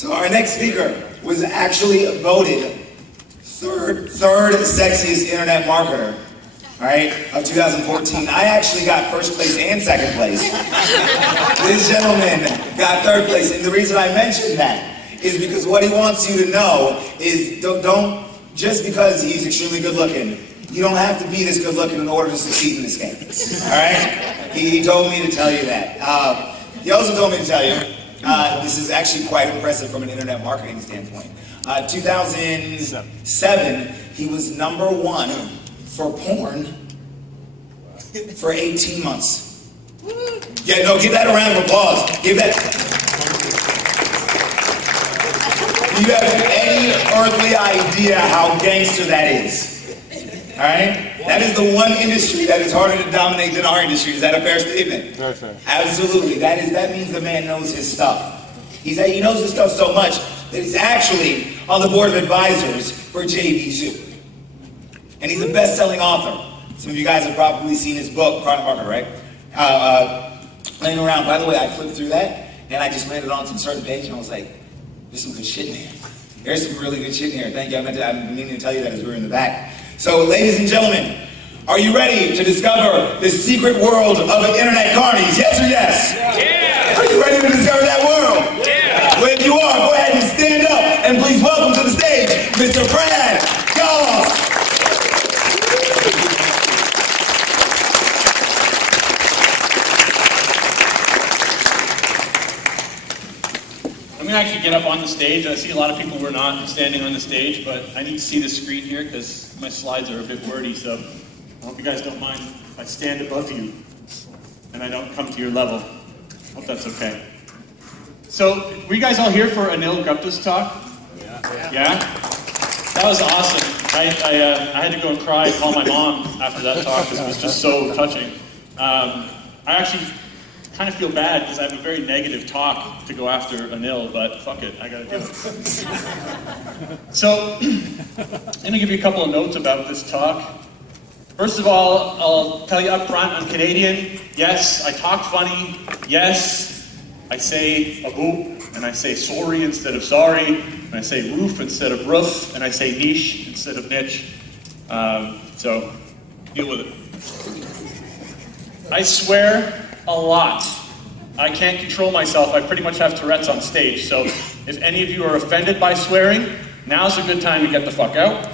So our next speaker was actually voted third sexiest internet marketer, all right, of 2014. I actually got first place and second place. This gentleman got third place, and the reason I mentioned that is because what he wants you to know is don't just because he's extremely good looking, you don't have to be this good looking in order to succeed in this game, all right? He told me to tell you that. He also told me to tell you, this is actually quite impressive from an internet marketing standpoint. 2007, he was #1 for porn for 18 months. Yeah, no, give that a round of applause. Give that. Do you have any earthly idea how gangster that is? All right? That is the one industry that is harder to dominate than our industry. Is that a fair statement? Very fair. Absolutely. That means the man knows his stuff. He knows his stuff so much that he's actually on the board of advisors for JV Zoo. And he's a best-selling author. Some of you guys have probably seen his book, Carter Marker, right? Laying around. By the way, I flipped through that, and I just landed on some certain page, and I was like, there's some good shit in here. There's some really good shit in here. Thank you. I'm meaning to tell you that as we were in the back. So, ladies and gentlemen, are you ready to discover the secret world of internet carnies? Yes or yes? Yeah! Are you ready to discover that world? Yeah! Well, if you are, go ahead and stand up and please welcome to the stage, Mr. Brad Gosse. I'm going to actually get up on the stage. I see a lot of people who are not standing on the stage, but I need to see the screen here because my slides are a bit wordy, so I hope you guys don't mind if I stand above you and I don't come to your level. Hope that's okay. So, were you guys all here for Anil Gupta's talk? Yeah? That was awesome. I had to go and cry and call my mom after that talk because it was just so touching. I actually kind of feel bad because I have a very negative talk to go after Anil, but fuck it, I gotta do it. So, I'm gonna give you a couple of notes about this talk. First of all, I'll tell you up front, I'm Canadian. Yes, I talk funny. Yes, I say aboot, and I say sorry instead of sorry, and I say roof instead of roof, and I say niche instead of niche. So, deal with it. I swear a lot. I can't control myself. I pretty much have Tourette's on stage. So if any of you are offended by swearing, now's a good time to get the fuck out.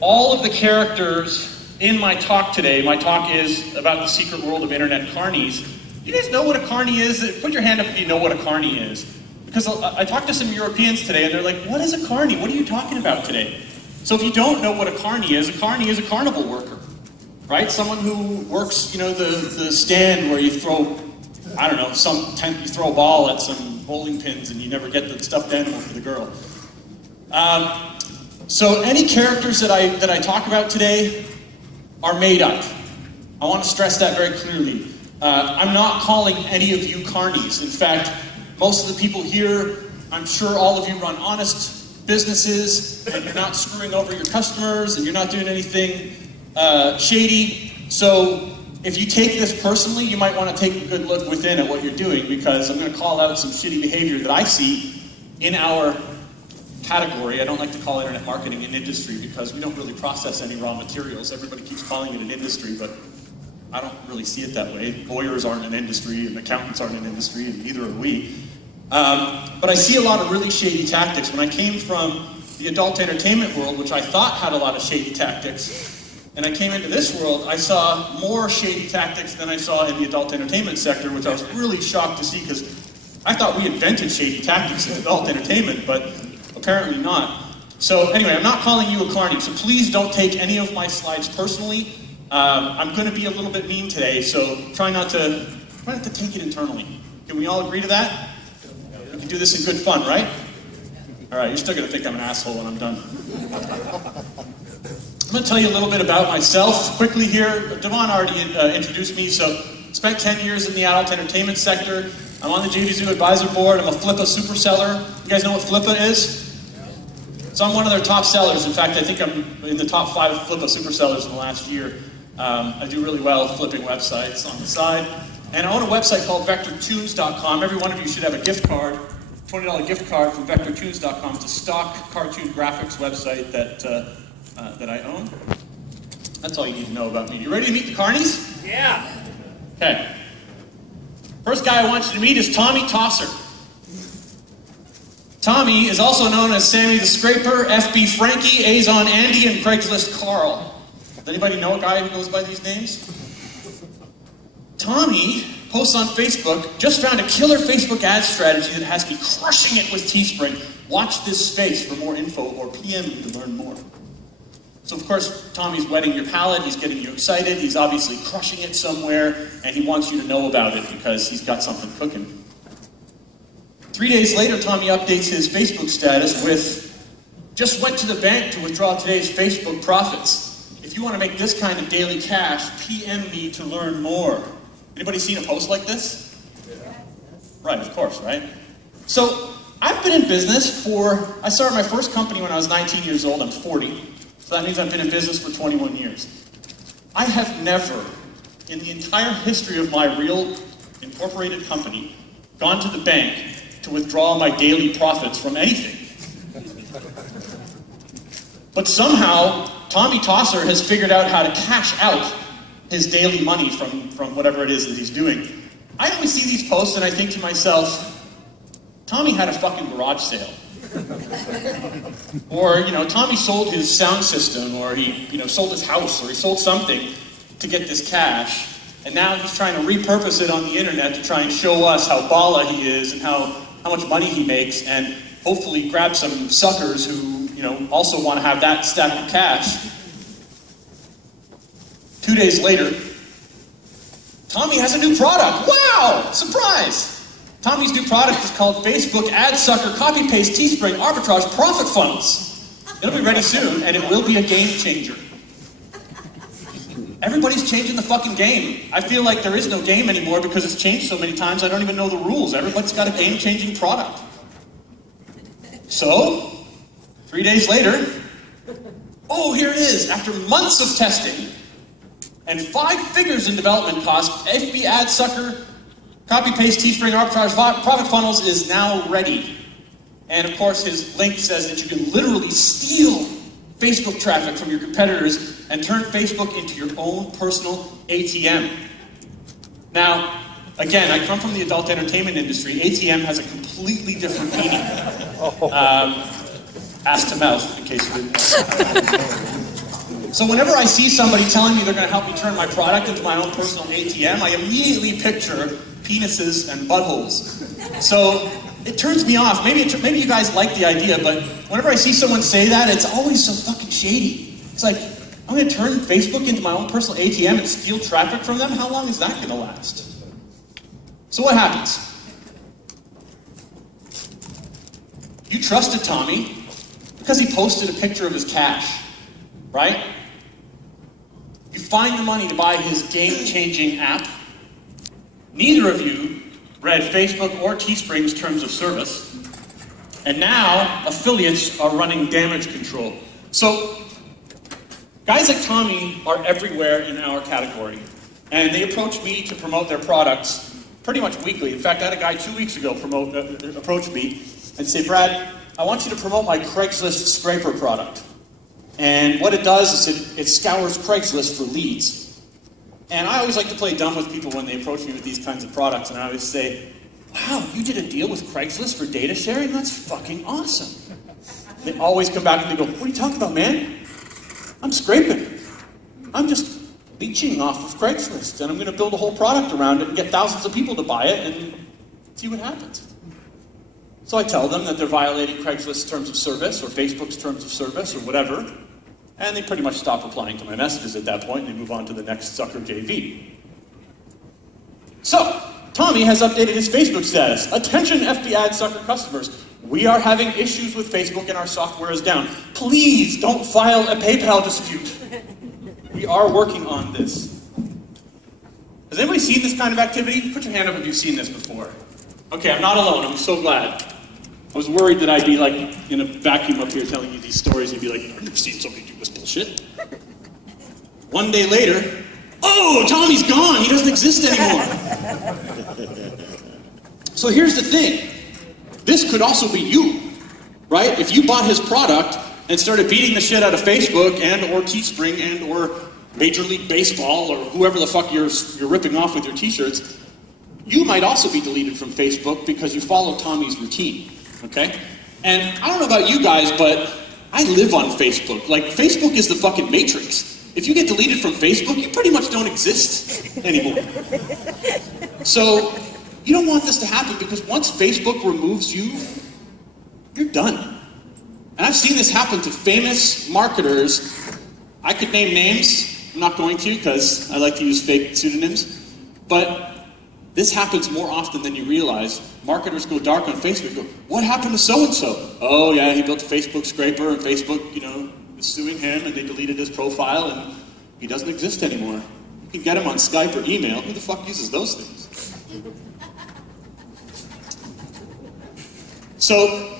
All of the characters in my talk today, my talk is about the secret world of internet carnies. You guys know what a carny is? Put your hand up if you know what a carny is. Because I talked to some Europeans today and they're like, what is a carny? What are you talking about today? So if you don't know what a carny is a carnival worker. Right? Someone who works, you know, the stand where you throw, I don't know, you throw a ball at some bowling pins and you never get the stuffed animal for the girl. So any characters that I talk about today are made up. I want to stress that very clearly. I'm not calling any of you carnies. In fact, most of the people here, I'm sure all of you run honest businesses and you're not screwing over your customers and you're not doing anything shady. So if you take this personally, you might want to take a good look within at what you're doing, because I'm going to call out some shitty behavior that I see in our category. I don't like to call internet marketing an industry because we don't really process any raw materials. Everybody keeps calling it an industry, but I don't really see it that way. Lawyers aren't an industry, and accountants aren't an industry, and neither are we. But I see a lot of really shady tactics. When I came from the adult entertainment world, which I thought had a lot of shady tactics, and I came into this world, I saw more shady tactics than I saw in the adult entertainment sector, which I was really shocked to see because I thought we invented shady tactics in adult entertainment, but apparently not. So anyway, I'm not calling you a carny, so please don't take any of my slides personally. I'm going to be a little bit mean today, so try not to take it internally. Can we all agree to that? We can do this in good fun, right? All right, you're still going to think I'm an asshole when I'm done. I'm going to tell you a little bit about myself quickly here. Devon already introduced me, so spent 10 years in the adult entertainment sector. I'm on the JV Zoo advisor board. I'm a Flippa super seller. You guys know what Flippa is? So I'm one of their top sellers. In fact, I think I'm in the top 5 Flippa super sellers in the last year. I do really well flipping websites on the side. And I own a website called vectortunes.com. Every one of you should have a gift card $20 gift card from vectortunes.com. It's a stock cartoon graphics website that I own. That's all you need to know about me. You ready to meet the carnies? Yeah. Okay. First guy I want you to meet is Tommy Tosser. Tommy is also known as Sammy the Scraper, FB Frankie, Azon Andy, and Craigslist Carl. Does anybody know a guy who goes by these names? Tommy posts on Facebook, just found a killer Facebook ad strategy that has me crushing it with Teespring. Watch this space for more info or PM me to learn more. So of course, Tommy's whetting your palate, he's getting you excited, he's obviously crushing it somewhere, and he wants you to know about it because he's got something cooking. 3 days later, Tommy updates his Facebook status with, just went to the bank to withdraw today's Facebook profits. If you want to make this kind of daily cash, PM me to learn more. Anybody seen a post like this? Yeah. Right, of course, right? So, I've been in business I started my first company when I was 19 years old, I'm 40. So that means I've been in business for 21 years. I have never, in the entire history of my real incorporated company, gone to the bank to withdraw my daily profits from anything. But somehow, Tommy Tosser has figured out how to cash out his daily money from whatever it is that he's doing. I always see these posts and I think to myself, Tommy had a fucking garage sale. Or, Tommy sold his sound system, or he, sold his house, or he sold something to get this cash, and now he's trying to repurpose it on the internet to try and show us how bala he is and how much money he makes, and hopefully grab some suckers who, also want to have that stack of cash. 2 days later, Tommy has a new product. Wow! Surprise! Tommy's new product is called Facebook Ad Sucker Copy Paste Teespring Arbitrage Profit Funnels. It'll be ready soon, and it will be a game changer. Everybody's changing the fucking game. I feel like there is no game anymore because it's changed so many times I don't even know the rules. Everybody's got a game-changing product. So, 3 days later, oh, here it is. After months of testing and 5 figures in development costs, FB Ad Sucker Copy Paste Teespring Arbitrage Profit Funnels is now ready. And of course, his link says that you can literally steal Facebook traffic from your competitors and turn Facebook into your own personal ATM. Now, again, I come from the adult entertainment industry. ATM has a completely different meaning. Ass to mouth, in case you didn't know. So whenever I see somebody telling me they're going to help me turn my product into my own personal ATM, I immediately picture penises and buttholes. So it turns me off. Maybe you guys like the idea, but whenever I see someone say that, it's always so fucking shady. It's like, I'm going to turn Facebook into my own personal ATM and steal traffic from them? How long is that going to last? So what happens? You trusted Tommy because he posted a picture of his cash, right? You find the money to buy his game-changing app. Neither of you read Facebook or Teespring's terms of service. And now, affiliates are running damage control. So, guys like Tommy are everywhere in our category. And they approach me to promote their products pretty much weekly. In fact, I had a guy 2 weeks ago approach me and say, Brad, I want you to promote my Craigslist scraper product. And what it does is it scours Craigslist for leads. And I always like to play dumb with people when they approach me with these kinds of products, and I always say, wow, you did a deal with Craigslist for data sharing? That's fucking awesome. They always come back and they go, what are you talking about, man? I'm scraping. I'm just leeching off of Craigslist, and I'm going to build a whole product around it and get thousands of people to buy it and see what happens. So I tell them that they're violating Craigslist's terms of service or Facebook's terms of service or whatever. And they pretty much stop replying to my messages at that point, and they move on to the next sucker JV. So, Tommy has updated his Facebook status. Attention FB Ad Sucker customers. We are having issues with Facebook and our software is down. Please don't file a PayPal dispute. We are working on this. Has anybody seen this kind of activity? Put your hand up if you've seen this before. Okay, I'm not alone. I'm so glad. I was worried that I'd be like in a vacuum up here telling you these stories and be like, I've never seen somebody do this bullshit. 1 day later, oh, Tommy's gone. He doesn't exist anymore. So here's the thing. this could also be you, right? If you bought his product and started beating the shit out of Facebook and or Teespring and or Major League Baseball or whoever the fuck you're ripping off with your t-shirts, you might also be deleted from Facebook because you follow Tommy's routine, okay? And I don't know about you guys, but I live on Facebook. Like, Facebook is the fucking Matrix. If you get deleted from Facebook, you pretty much don't exist anymore. So, you don't want this to happen because once Facebook removes you, you're done. And I've seen this happen to famous marketers. I could name names. I'm not going to because I like to use fake pseudonyms. But this happens more often than you realize. Marketers go dark on Facebook. Go, what happened to so-and-so? Oh, yeah, he built a Facebook scraper, and Facebook, is suing him, and they deleted his profile, and he doesn't exist anymore. You can get him on Skype or email. Who the fuck uses those things? So,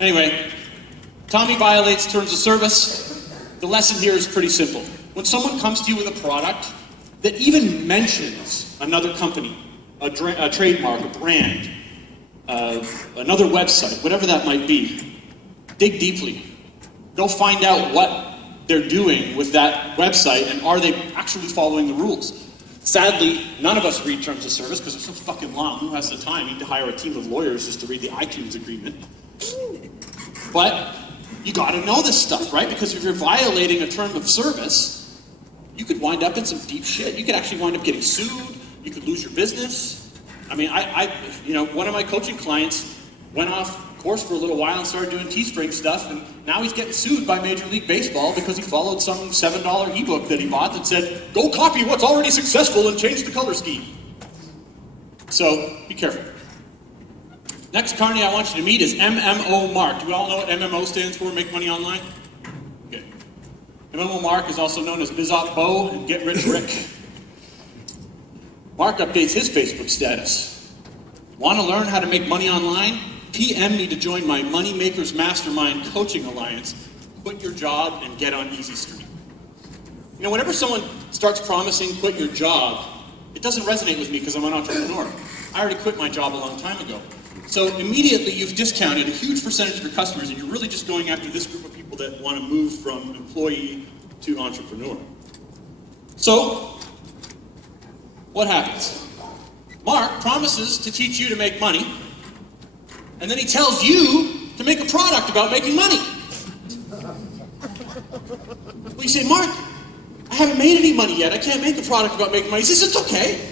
anyway, Tommy violates terms of service. The lesson here is pretty simple. When someone comes to you with a product that even mentions another company, a trademark, a brand, another website, whatever that might be, dig deeply. Go find out what they're doing with that website and are they actually following the rules. Sadly, none of us read terms of service because they're so fucking long. Who has the time? You need to hire a team of lawyers just to read the iTunes agreement. But you gotta know this stuff, right? Because if you're violating a term of service, you could wind up in some deep shit. You could actually wind up getting sued. You could lose your business. I mean, one of my coaching clients went off course for a little while and started doing Teespring stuff, and now he's getting sued by Major League Baseball because he followed some $7 ebook that he bought that said, go copy what's already successful and change the color scheme. So, be careful. Next carny I want you to meet is MMO Mark. Do we all know what MMO stands for? Make money online? Okay. MMO Mark is also known as Bizop Bo and Get Rich Rick. Mark updates his Facebook status. Want to learn how to make money online? PM me to join my Moneymakers Mastermind Coaching Alliance. Quit your job and get on Easy Street. Whenever someone starts promising quit your job, it doesn't resonate with me because I'm an entrepreneur. I already quit my job a long time ago. So immediately you've discounted a huge percentage of your customers and you're really just going after this group of people that want to move from employee to entrepreneur. So, what happens? Mark promises to teach you to make money, and then he tells you to make a product about making money. Well, you say, Mark, I haven't made any money yet. I can't make a product about making money. He says, it's okay.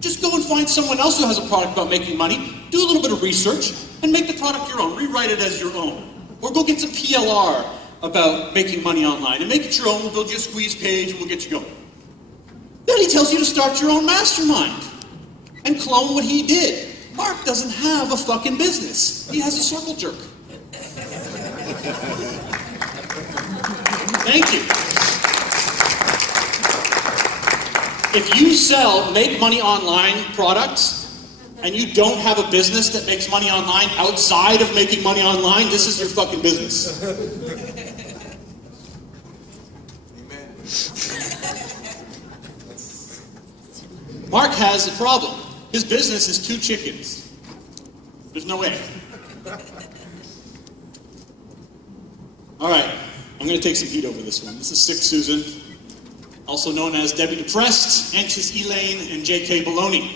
Just go and find someone else who has a product about making money, do a little bit of research, and make the product your own. Rewrite it as your own. Or go get some PLR about making money online, and make it your own. We'll build you a squeeze page, and we'll get you going. Then he tells you to start your own mastermind and clone what he did. Mark doesn't have a fucking business. He has a circle jerk. Thank you. If you sell make money online products and you don't have a business that makes money online outside of making money online, this is your fucking business. Mark has a problem. His business is 2 chickens. There's no egg. All right, I'm going to take some heat over this one. This is Sick Susan, also known as Debbie Depressed, Anxious Elaine, and JK Baloney.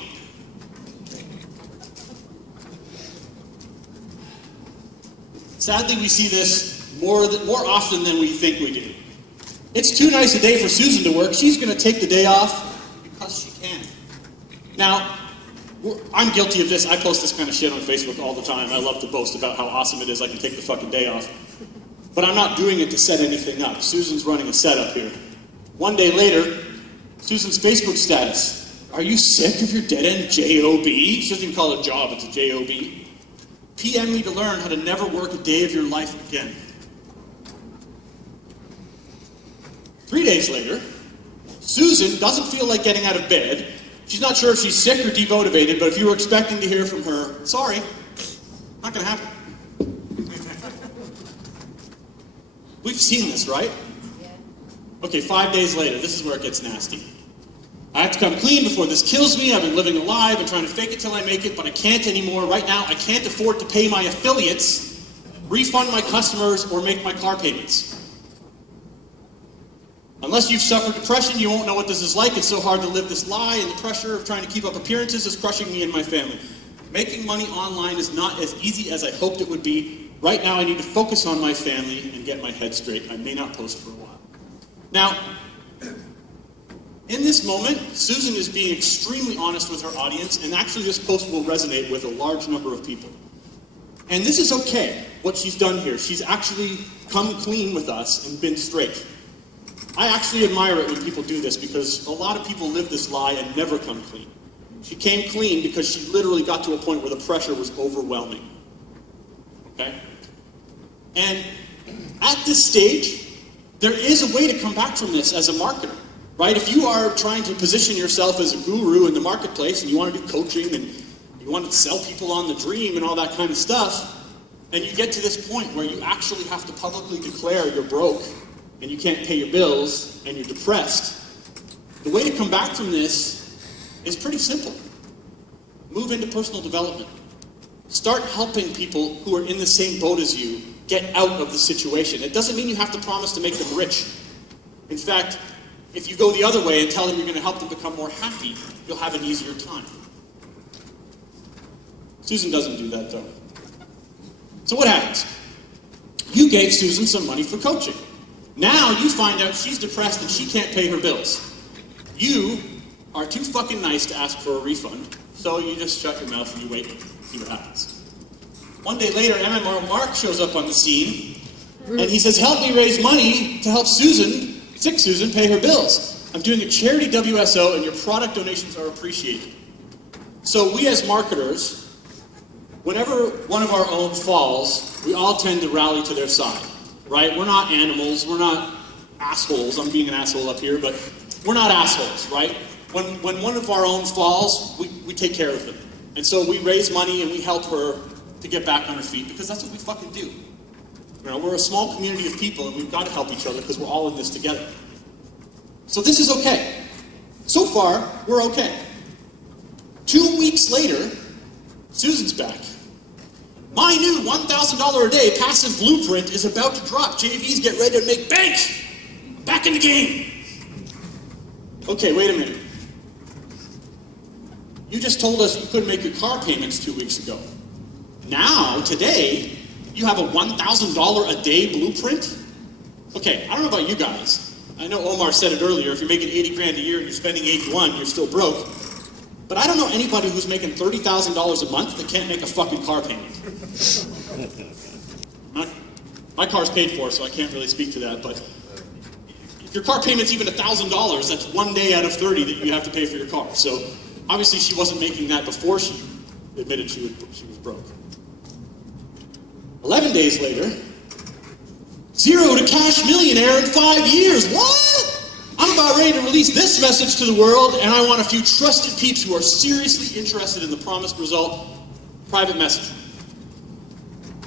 Sadly, we see this more often than we think we do. It's too nice a day for Susan to work. She's going to take the day off because she can. Now, I'm guilty of this. I post this kind of shit on Facebook all the time. I love to boast about how awesome it is I can take the fucking day off. But I'm not doing it to set anything up. Susan's running a setup here. One day later, Susan's Facebook status. Are you sick of your dead-end JOB? She doesn't even call it a job, it's a JOB. PM me to learn how to never work a day of your life again. 3 days later, Susan doesn't feel like getting out of bed. She's not sure if she's sick or demotivated, but if you were expecting to hear from her, sorry, not gonna happen. We've seen this, right? Okay, 5 days later, this is where it gets nasty. I have to come clean before this kills me. I've been living a lie. I've been trying to fake it till I make it, but I can't anymore. Right now, I can't afford to pay my affiliates, refund my customers, or make my car payments. Unless you've suffered depression, you won't know what this is like. It's so hard to live this lie, and the pressure of trying to keep up appearances is crushing me and my family. Making money online is not as easy as I hoped it would be. Right now, I need to focus on my family and get my head straight. I may not post for a while. Now, in this moment, Susan is being extremely honest with her audience, and actually this post will resonate with a large number of people. And this is okay, what she's done here. She's actually come clean with us and been straight. I actually admire it when people do this, because a lot of people live this lie and never come clean. She came clean because she literally got to a point where the pressure was overwhelming. Okay? And at this stage, there is a way to come back from this as a marketer. Right? If you are trying to position yourself as a guru in the marketplace and you want to do coaching and you want to sell people on the dream and all that kind of stuff, and you get to this point where you actually have to publicly declare you're broke and you can't pay your bills and you're depressed, the way to come back from this is pretty simple. Move into personal development. Start helping people who are in the same boat as you get out of the situation. It doesn't mean you have to promise to make them rich. In fact, if you go the other way and tell them you're going to help them become more happy, you'll have an easier time. Susan doesn't do that, though. So what happens? You gave Susan some money for coaching. Now you find out she's depressed and she can't pay her bills. You are too fucking nice to ask for a refund, so you just shut your mouth and you wait and see what happens. One day later, MMO Mark shows up on the scene, and he says, help me raise money to help Susan, sick Susan, pay her bills. I'm doing a charity WSO and your product donations are appreciated. So we as marketers, whenever one of our own falls, we all tend to rally to their side, right? We're not animals, we're not assholes. I'm being an asshole up here, but we're not assholes, right? When one of our own falls, we take care of them. And so we raise money and we help her to get back on her feet, because that's what we fucking do. You know, we're a small community of people, and we've got to help each other because we're all in this together. So this is okay. So far, we're okay. 2 weeks later, Susan's back. My new $1,000 a day passive blueprint is about to drop. JVs, get ready to make bank! Back in the game! Okay, wait a minute. You just told us you couldn't make your car payments 2 weeks ago. Now, today, you have a $1,000 a day blueprint? Okay, I don't know about you guys. I know Omar said it earlier, if you're making 80 grand a year and you're spending 81, you're still broke. But I don't know anybody who's making $30,000 a month that can't make a fucking car payment. My car's paid for, so I can't really speak to that, but if your car payment's even $1,000, that's 1 day out of 30 that you have to pay for your car. So obviously she wasn't making that before she admitted she was broke. 11 days later, 0 to cash millionaire in 5 years. What? I'm about ready to release this message to the world, and I want a few trusted peeps who are seriously interested in the promised result. Private message.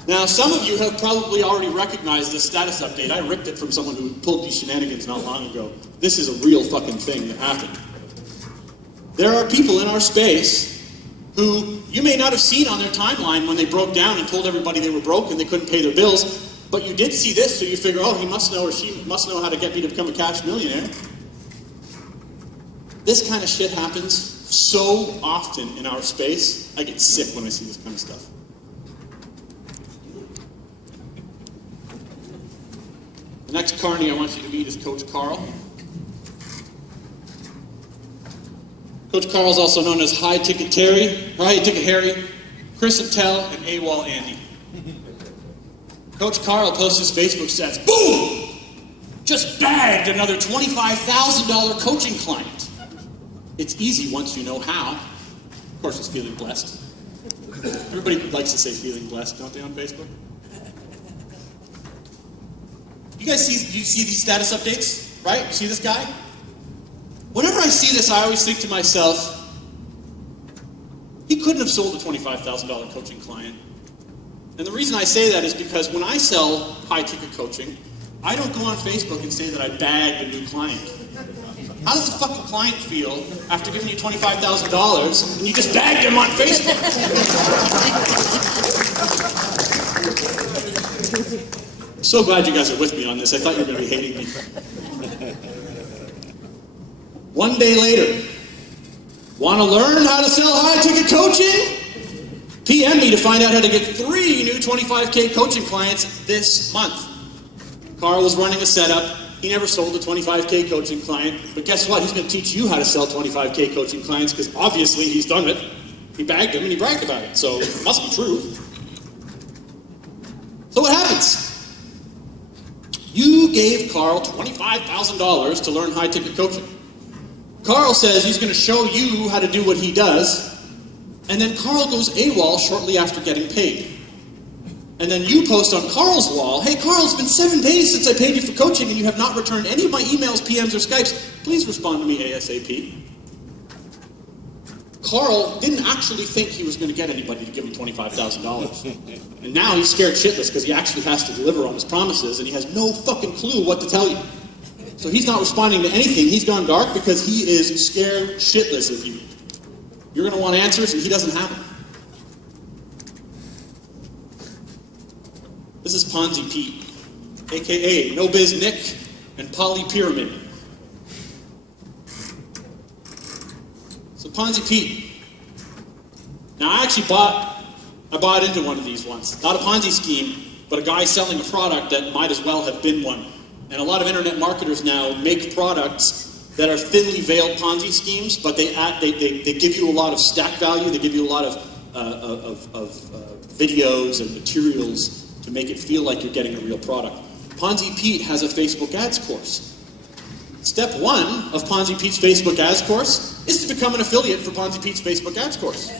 Now, some of you have probably already recognized this status update. I ripped it from someone who pulled these shenanigans not long ago. This is a real fucking thing that happened. There are people in our space who you may not have seen on their timeline when they broke down and told everybody they were broke and they couldn't pay their bills, but you did see this, so you figure, oh, he must know or she must know how to get me to become a cash millionaire. This kind of shit happens so often in our space, I get sick when I see this kind of stuff. The next carny I want you to meet is Coach Carl. Coach Carl is also known as High Ticket Harry, Chris and Tell, and AWOL Andy. Coach Carl posts his Facebook stats. Boom! Just bagged another $25,000 coaching client. It's easy once you know how. Of course, it's feeling blessed. Everybody likes to say feeling blessed, don't they, on Facebook? You see these status updates, right? You see this guy? Whenever I see this, I always think to myself, he couldn't have sold a $25,000 coaching client. And the reason I say that is because when I sell high-ticket coaching, I don't go on Facebook and say that I bagged a new client. How does the fucking client feel after giving you $25,000 and you just bagged him on Facebook? I'm so glad you guys are with me on this. I thought you were going to be hating me. One day later, want to learn how to sell high-ticket coaching? PM me to find out how to get 3 new 25K coaching clients this month. Carl was running a setup. He never sold a 25K coaching client, but guess what? He's going to teach you how to sell 25K coaching clients because obviously he's done it. He bagged them and he bragged about it, so it must be true. So what happens? You gave Carl $25,000 to learn high-ticket coaching. Carl says he's going to show you how to do what he does, and then Carl goes AWOL shortly after getting paid. And then you post on Carl's wall, hey Carl, it's been 7 days since I paid you for coaching and you have not returned any of my emails, PMs, or Skypes. Please respond to me ASAP. Carl didn't actually think he was going to get anybody to give him $25,000. And now he's scared shitless because he actually has to deliver on his promises and he has no fucking clue what to tell you. So he's not responding to anything. He's gone dark because he is scared shitless of you. You're going to want answers and he doesn't have them. This is Ponzi Pete, a.k.a. No Biz Nick and Poly Pyramid. So Ponzi Pete. Now I actually bought into one of these once. Not a Ponzi scheme, but a guy selling a product that might as well have been one. And a lot of internet marketers now make products that are thinly veiled Ponzi schemes, but they give you a lot of stack value, they give you a lot of videos and materials to make it feel like you're getting a real product. Ponzi Pete has a Facebook ads course. Step 1 of Ponzi Pete's Facebook ads course is to become an affiliate for Ponzi Pete's Facebook ads course.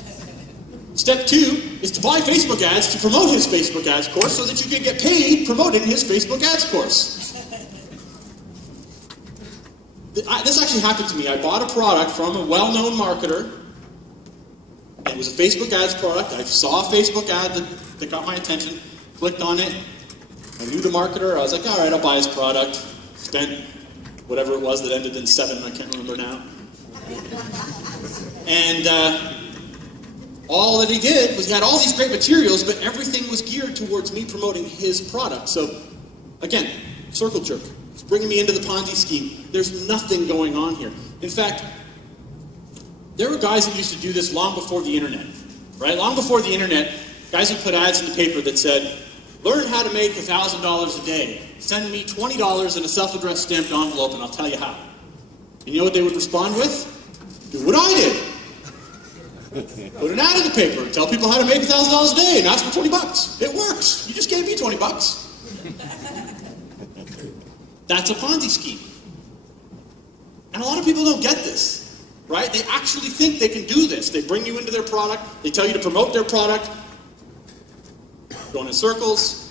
Step 2 is to buy Facebook ads to promote his Facebook ads course so that you can get paid promoting his Facebook ads course. This actually happened to me. I bought a product from a well-known marketer. It was a Facebook ads product. I saw a Facebook ad that got my attention. Clicked on it. I knew the marketer. I was like, all right, I'll buy his product. Spent whatever it was that ended in 7. I can't remember now. And all that he did was he had all these great materials, but everything was geared towards me promoting his product. So, again, circle jerk. It's bringing me into the Ponzi scheme. There's nothing going on here. In fact, there were guys that used to do this long before the internet, right? Long before the internet, guys would put ads in the paper that said, learn how to make $1,000 a day. Send me $20 in a self-addressed stamped envelope and I'll tell you how. And you know what they would respond with? Do what I did. Put an ad in the paper and tell people how to make $1,000 a day and ask for $20. It works. You just gave me $20. That's a Ponzi scheme. And a lot of people don't get this, right? They actually think they can do this. They bring you into their product. They tell you to promote their product. Going in circles.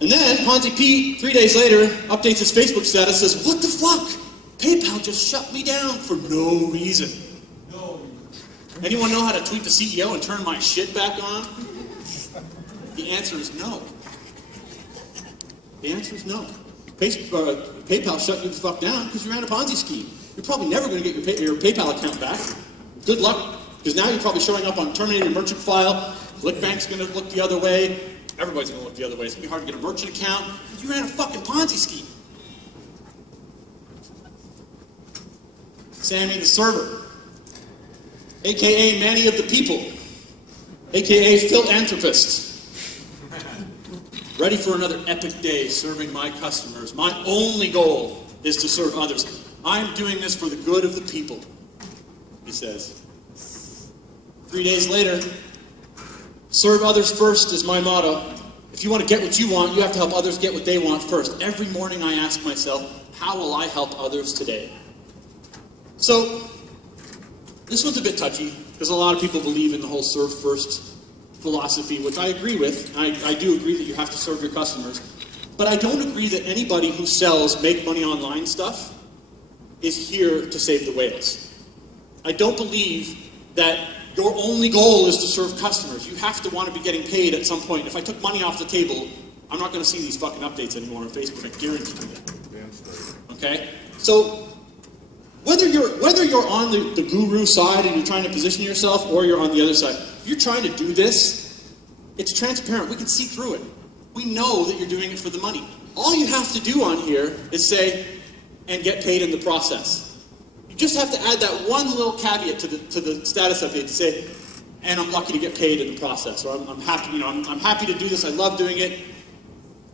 And then Ponzi Pete, 3 days later, updates his Facebook status, says, what the fuck? PayPal just shut me down for no reason. No. Anyone know how to tweet the CEO and turn my shit back on? The answer is no. The answer is no. PayPal shut you the fuck down because you ran a Ponzi scheme. You're probably never going to get your PayPal account back. Good luck, because now you're probably showing up on terminated merchant file. ClickBank's going to look the other way. Everybody's going to look the other way. It's going to be hard to get a merchant account because you ran a fucking Ponzi scheme. Sammy the Server, a.k.a. Manny of the People, a.k.a. philanthropist. Ready for another epic day serving my customers. My only goal is to serve others. I'm doing this for the good of the people, he says. 3 days later, serve others first is my motto. If you want to get what you want, you have to help others get what they want first. Every morning I ask myself, how will I help others today? So, this one's a bit touchy, because a lot of people believe in the whole serve first philosophy, which I agree with. I do agree that you have to serve your customers. But I don't agree that anybody who sells make money online stuff is here to save the whales. I don't believe that your only goal is to serve customers. You have to want to be getting paid at some point. If I took money off the table, I'm not going to see these fucking updates anymore on Facebook. I guarantee you. Okay? So, whether you're on the guru side and you're trying to position yourself, or you're on the other side, if you're trying to do this, it's transparent. We can see through it. We know that you're doing it for the money. All you have to do on here is say, and get paid in the process. You just have to add that one little caveat to the status update to say, and I'm lucky to get paid in the process, or I'm happy, you know, I'm happy to do this. I love doing it,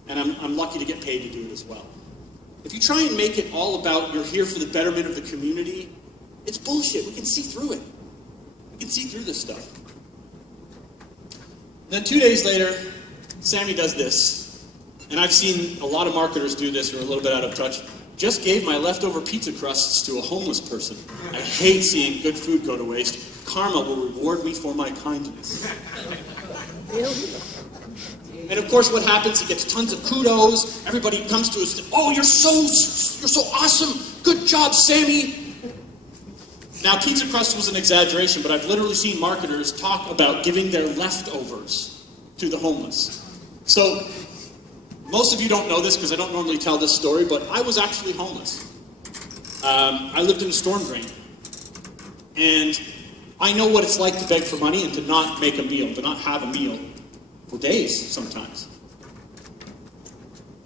and I'm lucky to get paid to do it as well. If you try and make it all about you're here for the betterment of the community, it's bullshit. We can see through it. We can see through this stuff. And then 2 days later, Sammy does this, and I've seen a lot of marketers do this who are a little bit out of touch. Just gave my leftover pizza crusts to a homeless person. I hate seeing good food go to waste. Karma will reward me for my kindness. And of course, what happens? He gets tons of kudos. Everybody comes to us. Oh, you're so awesome. Good job, Sammy. Now, pizza crust was an exaggeration, but I've literally seen marketers talk about giving their leftovers to the homeless. So, most of you don't know this because I don't normally tell this story, but I was actually homeless. I lived in a storm drain. And I know what it's like to beg for money and to not make a meal, to not have a meal for days sometimes.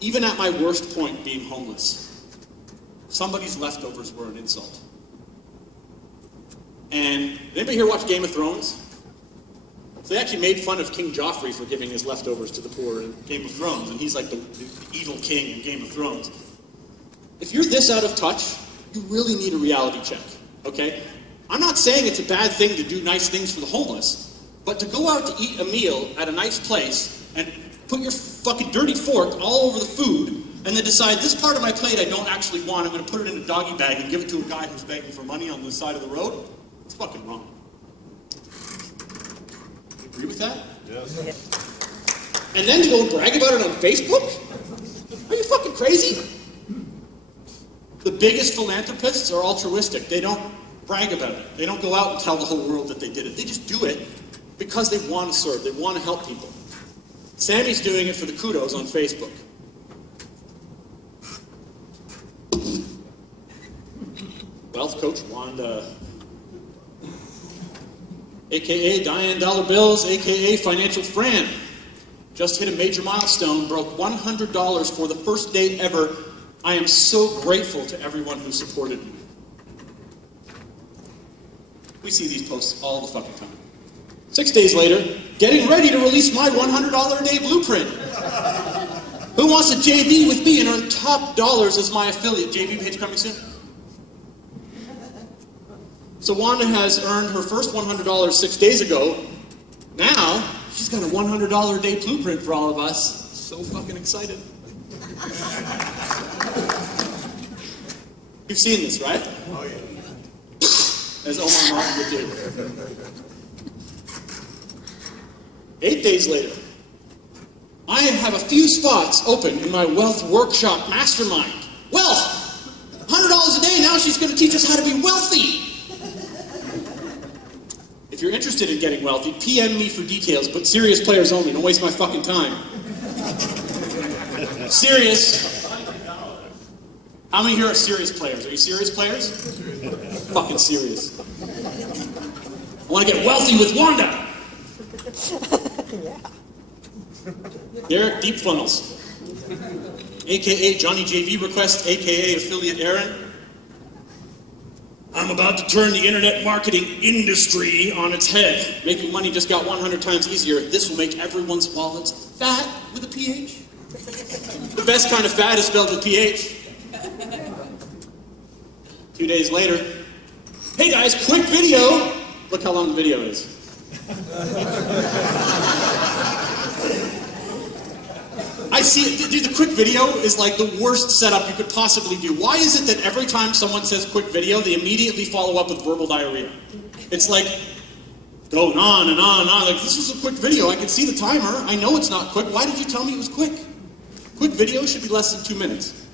Even at my worst point, being homeless, somebody's leftovers were an insult. And anybody here watch Game of Thrones? So they actually made fun of King Joffrey for giving his leftovers to the poor in Game of Thrones, and he's like the evil king in Game of Thrones. If you're this out of touch, you really need a reality check, okay? I'm not saying it's a bad thing to do nice things for the homeless, but to go out to eat a meal at a nice place and put your fucking dirty fork all over the food and then decide this part of my plate I don't actually want, I'm going to put it in a doggy bag and give it to a guy who's begging for money on the side of the road, it's fucking wrong. Agree with that? Yes. And then to go and brag about it on Facebook? Are you fucking crazy? The biggest philanthropists are altruistic. They don't brag about it. They don't go out and tell the whole world that they did it. They just do it because they want to serve. They want to help people. Sammy's doing it for the kudos on Facebook. Wealth coach Wanda, a.k.a. Diane Dollar Bills, a.k.a. Financial Fran, just hit a major milestone, broke $100 for the first day ever. I am so grateful to everyone who supported me. We see these posts all the fucking time. 6 days later, getting ready to release my $100 a day blueprint. Who wants to JV with me and earn top dollars as my affiliate? JV page coming soon. So Wanda has earned her first $100 6 days ago. Now, she's got a $100 a day blueprint for all of us. So fucking excited. You've seen this, right? Oh, yeah. As Omar Mark would do. 8 days later, I have a few spots open in my wealth workshop mastermind. Wealth! $100 a day, now she's going to teach us how to be wealthy. If you're interested in getting wealthy, PM me for details, but serious players only. Don't waste my fucking time. Serious. How many here are serious players? Are you serious players? Fucking serious. I want to get wealthy with Wanda. Derek Deep Funnels, a.k.a. Johnny JV Request, a.k.a. Affiliate Aaron. I'm about to turn the internet marketing industry on its head. Making money just got 100 times easier. This will make everyone's wallets fat with a PH. The best kind of fat is spelled with PH. 2 days later, hey guys, quick video. Look how long the video is. I see it, dude, the quick video is like the worst setup you could possibly do. Why is it that every time someone says quick video, they immediately follow up with verbal diarrhea? It's like, going on and on and on. Like, this is a quick video. I can see the timer. I know it's not quick. Why did you tell me it was quick? Quick video should be less than 2 minutes.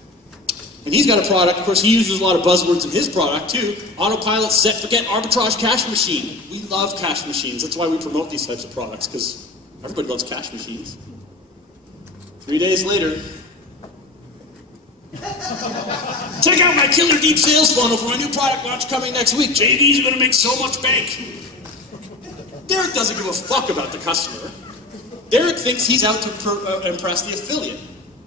And he's got a product. Of course, he uses a lot of buzzwords in his product, too. Autopilot, set, forget, arbitrage, cash machine. We love cash machines. That's why we promote these types of products, because everybody loves cash machines. 3 days later, check out my killer deep sales funnel for my new product launch coming next week. JVs are going to make so much bank. Derek doesn't give a fuck about the customer. Derek thinks he's out to impress the affiliate,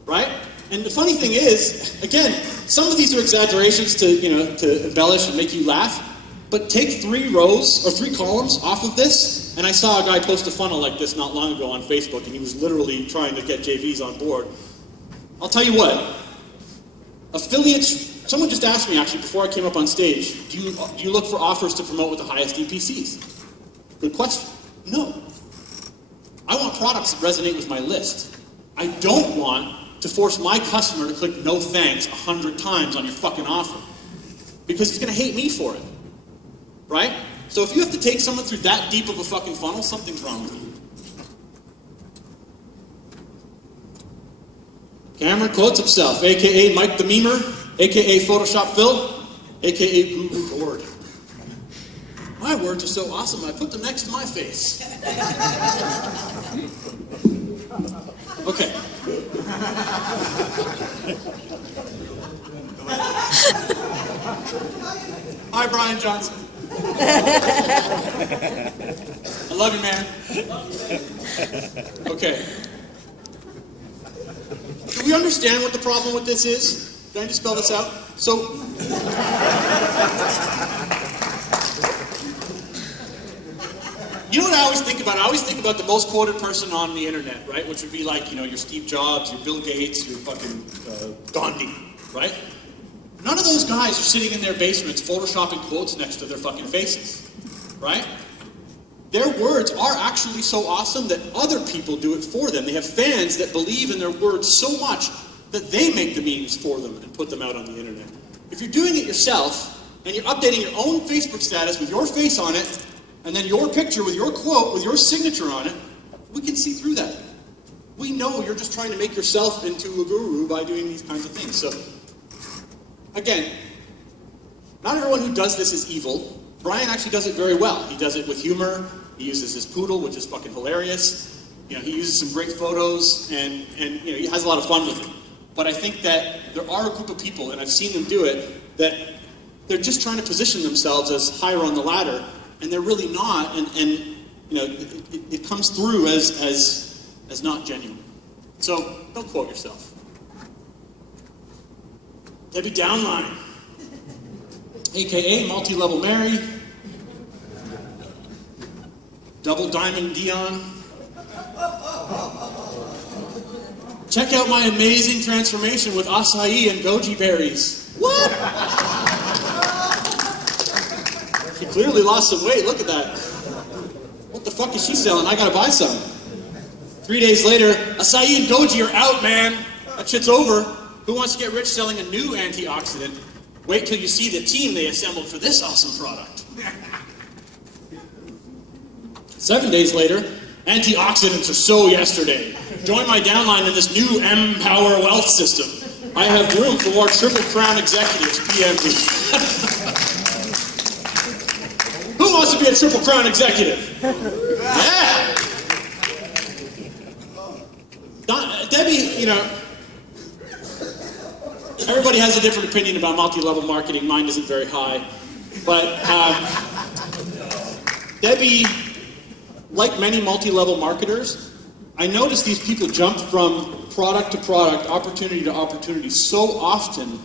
right? And the funny thing is, again, some of these are exaggerations to embellish and make you laugh, but take 3 rows or 3 columns off of this, and I saw a guy post a funnel like this not long ago on Facebook, and he was literally trying to get JVs on board. I'll tell you what, affiliates, someone just asked me actually before I came up on stage, do you look for offers to promote with the highest EPCs? Good question. No. I want products that resonate with my list. I don't want to force my customer to click no thanks 100 times on your fucking offer. Because he's going to hate me for it. Right? So if you have to take someone through that deep of a fucking funnel, something's wrong with you. Cameron quotes himself, a.k.a. Mike the Memer, a.k.a. Photoshop Phil, a.k.a. Groupie Gord. My words are so awesome, I put them next to my face. Okay. Hi, Brian Johnson. I love you, man. Okay. Do we understand what the problem with this is? Can I just spell this out? So, you know what I always think about? I always think about the most quoted person on the internet, right? Which would be like, you know, your Steve Jobs, your Bill Gates, your fucking Gandhi, right? None of those guys are sitting in their basements photoshopping quotes next to their fucking faces, right? Their words are actually so awesome that other people do it for them. They have fans that believe in their words so much that they make the memes for them and put them out on the internet. If you're doing it yourself, and you're updating your own Facebook status with your face on it, and then your picture with your quote, with your signature on it, we can see through that. We know you're just trying to make yourself into a guru by doing these kinds of things. So, again, not everyone who does this is evil. Brian actually does it very well. He does it with humor. He uses his poodle, which is fucking hilarious. You know, he uses some great photos, and you know, he has a lot of fun with it. But I think that there are a group of people, and I've seen them do it, that they're just trying to position themselves as higher on the ladder, and they're really not, and you know, it comes through as not genuine. So don't quote yourself. Debbie Downline, a.k.a. Multi-Level Mary, Double Diamond Dion. Check out my amazing transformation with acai and goji berries. What? She clearly lost some weight. Look at that. What the fuck is she selling? I gotta buy some. 3 days later, acai and goji are out, man. That shit's over. Who wants to get rich selling a new antioxidant? Wait till you see the team they assembled for this awesome product. 7 days later, antioxidants are so yesterday. Join my downline in this new M-Power wealth system. I have room for more Triple Crown executives, PM me. Who wants to be a Triple Crown executive? Yeah! Debbie, you know, everybody has a different opinion about multi-level marketing. Mine isn't very high. But Debbie, like many multi-level marketers, I notice these people jump from product to product, opportunity to opportunity so often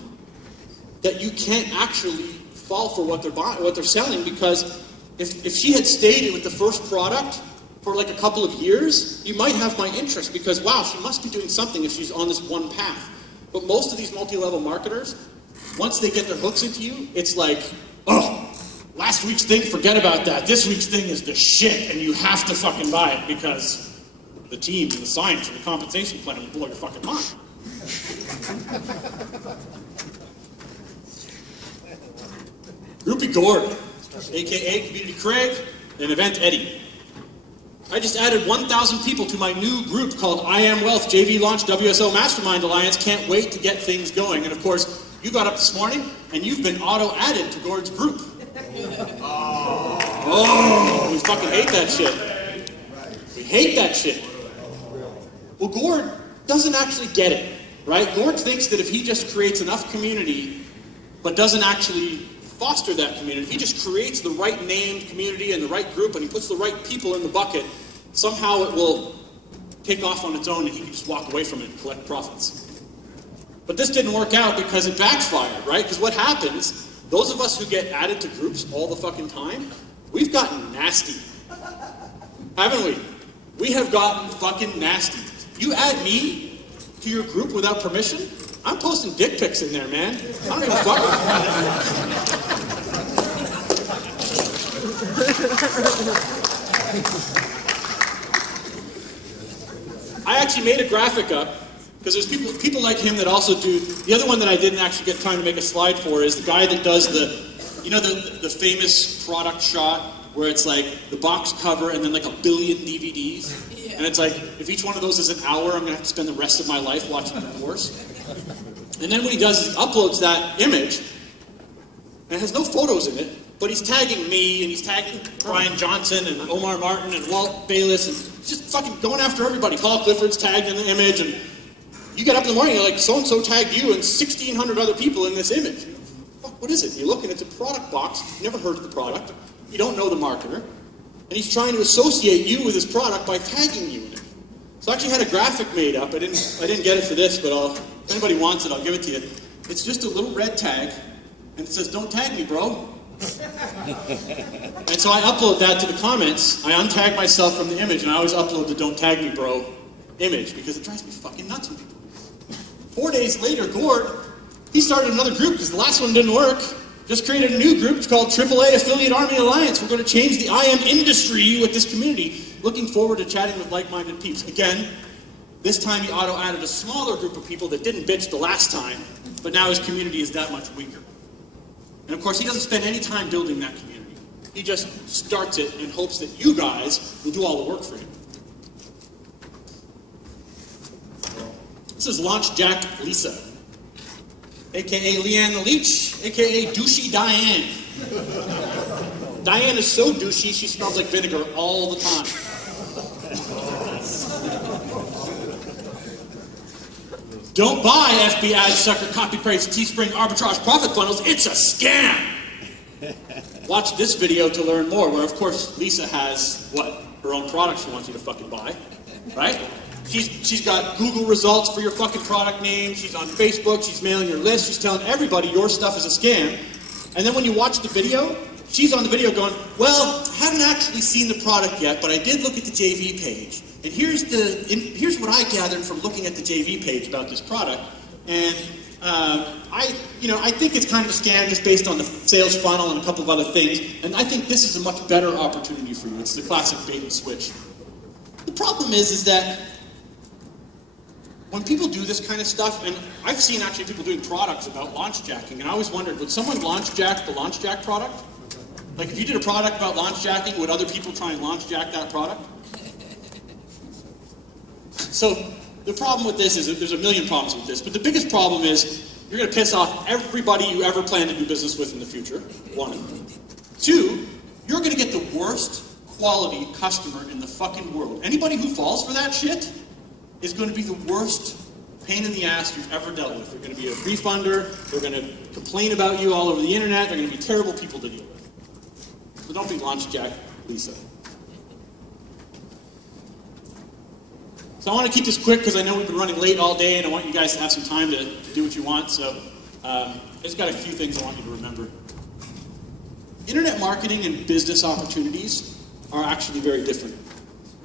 that you can't actually fall for what they're buying, what they're selling, because if she had stayed with the first product for like a couple of years, you might have my interest because, wow, she must be doing something if she's on this one path. But most of these multi-level marketers, once they get their hooks into you, it's like, oh, last week's thing, forget about that. This week's thing is the shit, and you have to fucking buy it because the teams and the science and the compensation plan will blow your fucking mind. Groupie Gord, a.k.a. Community Craig, and Event Eddie. I just added 1,000 people to my new group called I Am Wealth JV Launch WSO Mastermind Alliance. Can't wait to get things going. And of course, you got up this morning and you've been auto-added to Gord's group. Oh, we fucking hate that shit. We hate that shit. Well, Gord doesn't actually get it, right? Gord thinks that if he just creates enough community, but doesn't actually foster that community, if he just creates the right named community and the right group, and he puts the right people in the bucket, somehow it will take off on its own and he can just walk away from it and collect profits. But this didn't work out because it backfired, right? Because what happens, those of us who get added to groups all the fucking time, we've gotten nasty. Haven't we? We have gotten fucking nasty. You add me to your group without permission, I'm posting dick pics in there, man. I don't give a fuck. I actually made a graphic up because there's people like him that also do. The other one that I didn't actually get time to make a slide for is the guy that does the famous product shot where it's like the box cover and then like 1 billion DVDs. Yeah. And it's like, if each one of those is an hour, I'm going to have to spend the rest of my life watching the course. And then what he does is he uploads that image, and it has no photos in it, but he's tagging me, and he's tagging Brian Johnson, and Omar Martin, and Walt Bayless, and just fucking going after everybody. Paul Clifford's tagged in the image, and you get up in the morning, you're like, so-and-so tagged you and 1,600 other people in this image. Fuck, what is it? You look, and it's a product box. You've never heard of the product. You don't know the marketer. And he's trying to associate you with his product by tagging you in it. So I actually had a graphic made up. I didn't get it for this, but if anybody wants it, I'll give it to you. It's just a little red tag, and it says, "Don't tag me, bro." And so I upload that to the comments. I untag myself from the image, and I always upload the "Don't tag me, bro" image, because it drives me fucking nuts. 4 days later, Gord, he started another group, because the last one didn't work. Just created a new group. It's called AAA Affiliate Army Alliance. We're going to change the IM industry with this community. Looking forward to chatting with like-minded peeps. Again, this time he auto-added a smaller group of people that didn't bitch the last time, but now his community is that much weaker. And of course, he doesn't spend any time building that community. He just starts it and hopes that you guys will do all the work for him. This is Launch Jack Lisa, a.k.a. Leanne the Leech, a.k.a. Douchey Diane. Diane is so douchey, she smells like vinegar all the time. Don't buy FB ad sucker copy crates, Teespring arbitrage profit funnels. It's a scam. Watch this video to learn more, where of course Lisa has, what, her own product she wants you to fucking buy, right? She's got Google results for your fucking product name. She's on Facebook. She's mailing your list. She's telling everybody your stuff is a scam. And then when you watch the video, she's on the video going, well, I haven't actually seen the product yet, but I did look at the JV page. And here's what I gathered from looking at the JV page about this product. And I think it's kind of a scam just based on the sales funnel and a couple of other things. And I think this is a much better opportunity for you. It's the classic bait and switch. The problem is that when people do this kind of stuff, and I've seen actually people doing products about launch jacking, and I always wondered, would someone launch jack the launch jack product? Like if you did a product about launch jacking, would other people try and launch jack that product? So the problem with this is that there's a million problems with this, but the biggest problem is you're going to piss off everybody you ever plan to do business with in the future, 1. 2, you're going to get the worst quality customer in the fucking world. Anybody who falls for that shit is going to be the worst pain in the ass you've ever dealt with. They're going to be a refunder, they're going to complain about you all over the internet, they're going to be terrible people to deal with. So don't be launch jack Lisa. So I want to keep this quick because I know we've been running late all day and I want you guys to have some time to do what you want. So I just got a few things I want you to remember. Internet marketing and business opportunities are actually very different.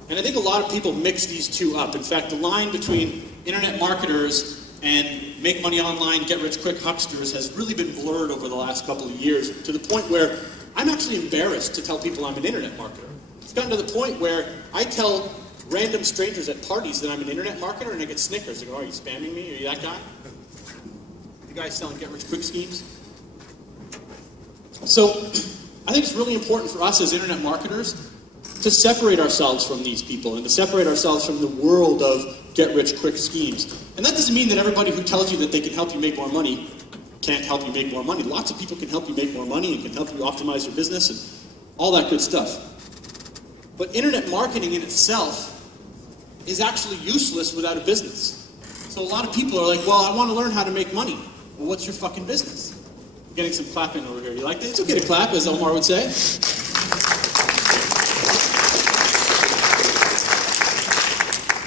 And I think a lot of people mix these two up. In fact, the line between internet marketers and make money online, get rich quick hucksters has really been blurred over the last couple of years to the point where I'm actually embarrassed to tell people I'm an internet marketer. It's gotten to the point where I tell random strangers at parties that I'm an internet marketer and I get snickers. They go, are you spamming me? Are you that guy? The guy selling get rich quick schemes? So I think it's really important for us as internet marketers to separate ourselves from these people and to separate ourselves from the world of get-rich-quick schemes. And that doesn't mean that everybody who tells you that they can help you make more money can't help you make more money. Lots of people can help you make more money and can help you optimize your business and all that good stuff. But internet marketing in itself is actually useless without a business. So a lot of people are like, well, I want to learn how to make money. Well, what's your fucking business? I'm getting some clapping over here. You like that? It's okay to clap, as Omar would say.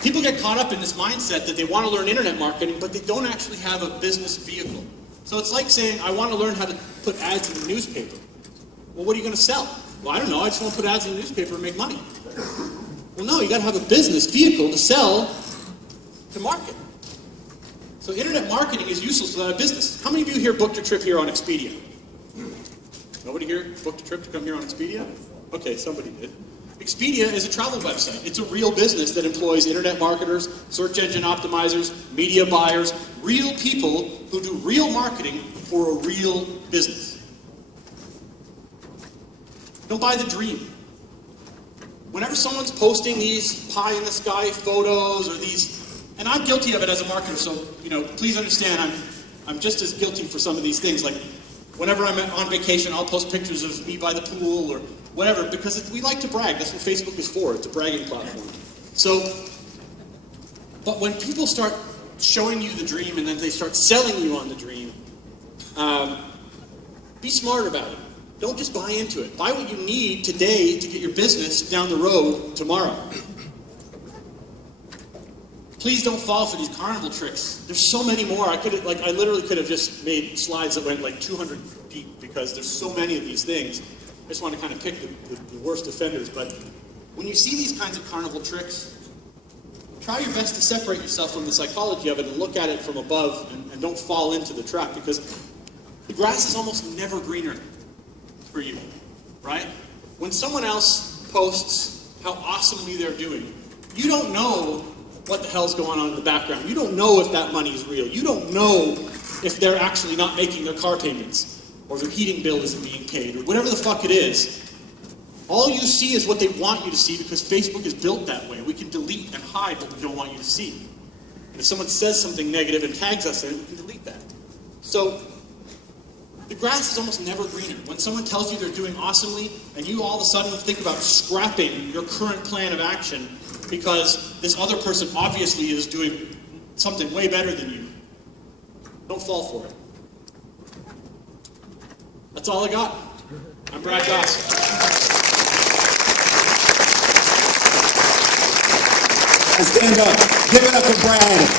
People get caught up in this mindset that they want to learn internet marketing, but they don't actually have a business vehicle. So it's like saying, I want to learn how to put ads in the newspaper. Well, what are you going to sell? Well, I don't know. I just want to put ads in the newspaper and make money. Well, no, you got to have a business vehicle to sell, to market. So internet marketing is useless without a business. How many of you here booked a trip here on Expedia? Nobody here booked a trip to come here on Expedia? Okay, somebody did. Expedia is a travel website. It's a real business that employs internet marketers, search engine optimizers, media buyers, real people who do real marketing for a real business. Don't buy the dream. Whenever someone's posting these pie-in-the-sky photos or these, and I'm guilty of it as a marketer, so please understand I'm just as guilty for some of these things. Like whenever I'm on vacation, I'll post pictures of me by the pool or whatever, because we like to brag. That's what Facebook is for. It's a bragging platform. So, but when people start showing you the dream and then they start selling you on the dream, be smart about it. Don't just buy into it. Buy what you need today to get your business down the road tomorrow. Please don't fall for these carnival tricks. There's so many more. I literally could have just made slides that went like 200 deep because there's so many of these things. I just want to kind of pick the worst offenders. But when you see these kinds of carnival tricks, try your best to separate yourself from the psychology of it and look at it from above and don't fall into the trap, because the grass is almost never greener for you, right? When someone else posts how awesomely they're doing, you don't know what the hell's going on in the background. You don't know if that money is real. You don't know if they're actually not making their car payments or their heating bill isn't being paid or whatever the fuck it is. All you see is what they want you to see, because Facebook is built that way. We can delete and hide what we don't want you to see. And if someone says something negative and tags us in it, we can delete that. So the grass is almost never greener. When someone tells you they're doing awesomely and you all of a sudden think about scrapping your current plan of action because this other person obviously is doing something way better than you, don't fall for it. That's all I got. I'm Brad Gosse. Stand up. Give it up for Brad.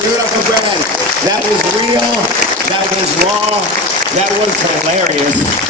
Give it up for Brad. That was real. That was raw. That was hilarious.